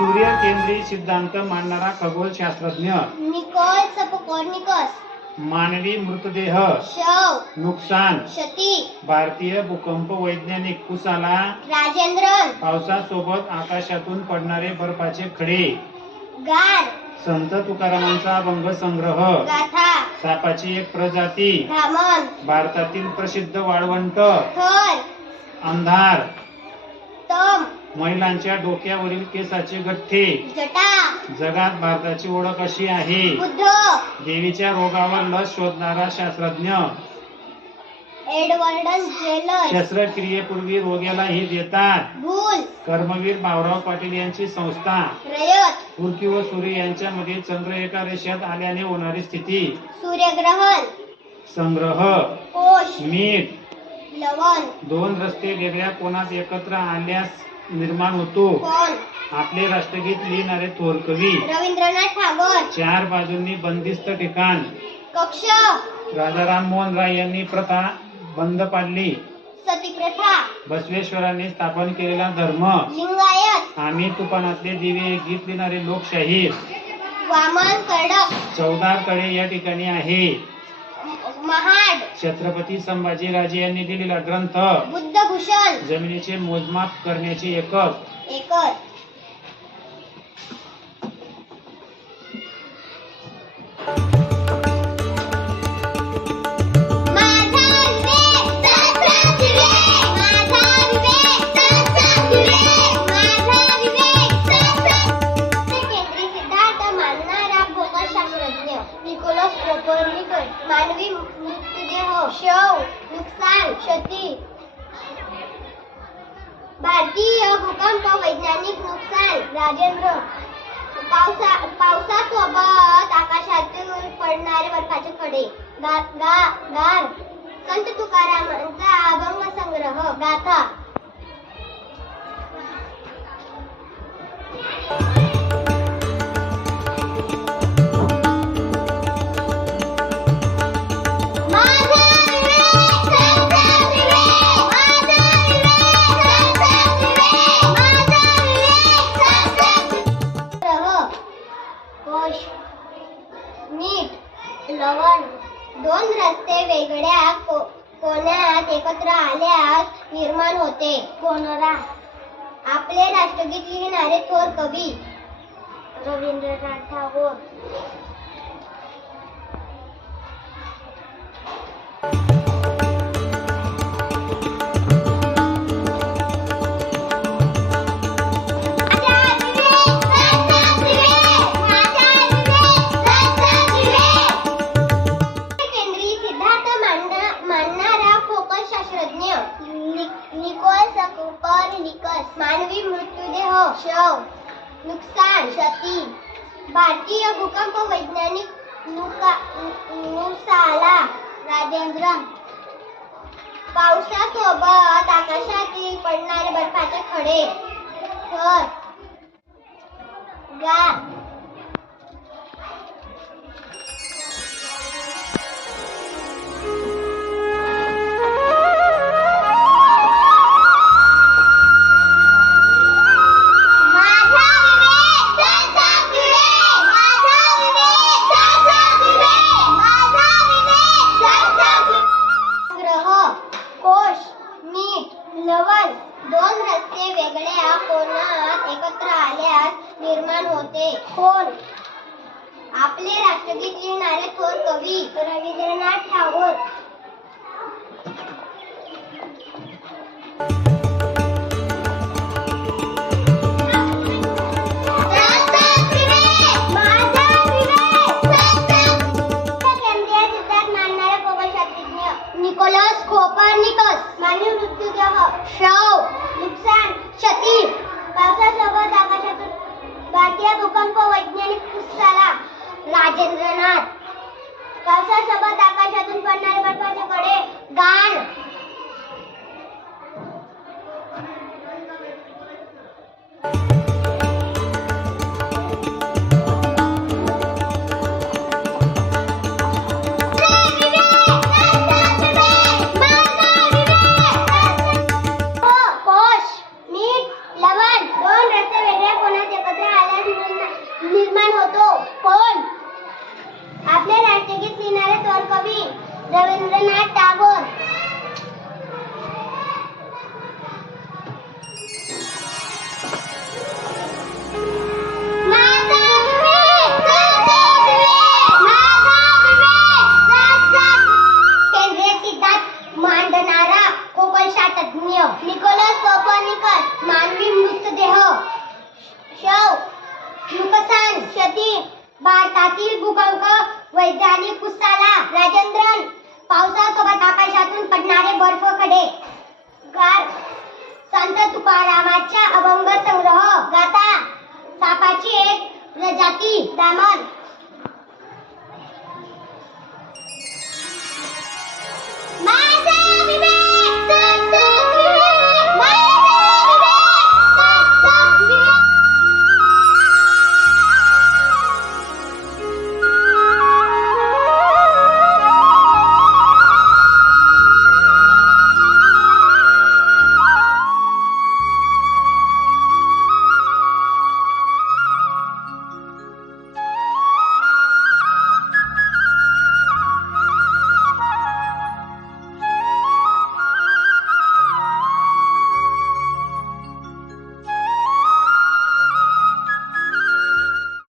सिद्धांत मांडणारा खगोलशास्त्रज्ञ. कोपर्निकस मानवी मृतदेह. शव. नुकसान. क्षती. भारतीय भूकंप वैज्ञानिक कुसाला. राजेंद्रन. पावसासोबत आकाशातून पडणारे बर्फाचे खडे. गार. संत तुकारामांचा अभंग संग्रह गाथा. सापाची एक प्रजाती. धामण भारतातील प्रसिद्ध वाळवंट. थर अंधार. तम. महिलांच्या डोक्यावरील केसाचे गठ्ठे. जगात भारताची ओळख अशी आहे. देवीच्या रोगावर लस शोधणारा शास्त्रज्ञ. शस्त्रक्रियेपूर्वी रोग्यालाही देतात. भूल. कर्मवीर भाऊराव पाटील यांची संस्था. तुर्की व सूर्य यांच्यामध्ये चंद्र एका रेषेत आल्याने होणारी स्थिती. सूर्यग्रहण. संग्रह. मीठ. लवण. दोन रस्ते वेगळ्या कोणात एकत्र आल्यास निर्माण होतो. आपले राष्ट्रगीत लिहिणारे थोर कवी रवींद्रनाथ टागोर. चार बाजूंनी बंदिस्त ठिकाण. कक्ष. राजाराम मोहन राय यांनी प्रथा बंद पाडली. सतीप्रथा. बसवेश्वरांनी स्थापन केलेला धर्म. लिंगायत. आम्ही तुफानातले दिवे गीत लिहिणारे लोकशाहीर. वामन कडक चौदा कडे या ठिकाणी आहे. महाड छत्रपती संभाजीराजे यांनी दिलेला ग्रंथ बुद्धभूषण जमिनीचे मोजमाप करण्याचे एकक एकच शव नुकसान क्षती. भारतीय भूकंप वैज्ञानिक नुकसान. राजेंद्र पावसा पावसासोबत आकाशातून पडणारे बर्फाचे कडे. गा गा गार. संत तुकारामांचा अभंग संग्रह गाथा. होते. कोनोरा आपले राष्ट्रगीत लिहिणारे थोर कवी. रवींद्रनाथ टागोर कोपर्निकस मानवी मृत्यूदेह शव नुकसान क्षती भारतीय भूकंप वैज्ञानिक नुका नुसाला राजेंद्र. पावसासोबत आकाशातील पडणारे बर्फाचे खडे थर गा आपले राष्ट्रगीत लिहिणारे थोर कवी रवींद्रनाथ टागोर खगोलशास्त्रज्ञ निकोलस कोपर्निकस मानवी मृतदेह शव नुकसान क्षती भारतातील भूकंप वैज्ञानिक कुस्साला राजेंद्रन. पावसासोबत आकाशातून पडणारे बर्फ खडे. गार संत तुकारामाच्या अभंग संग्रह गाता सापाची एक प्रजाती दामन.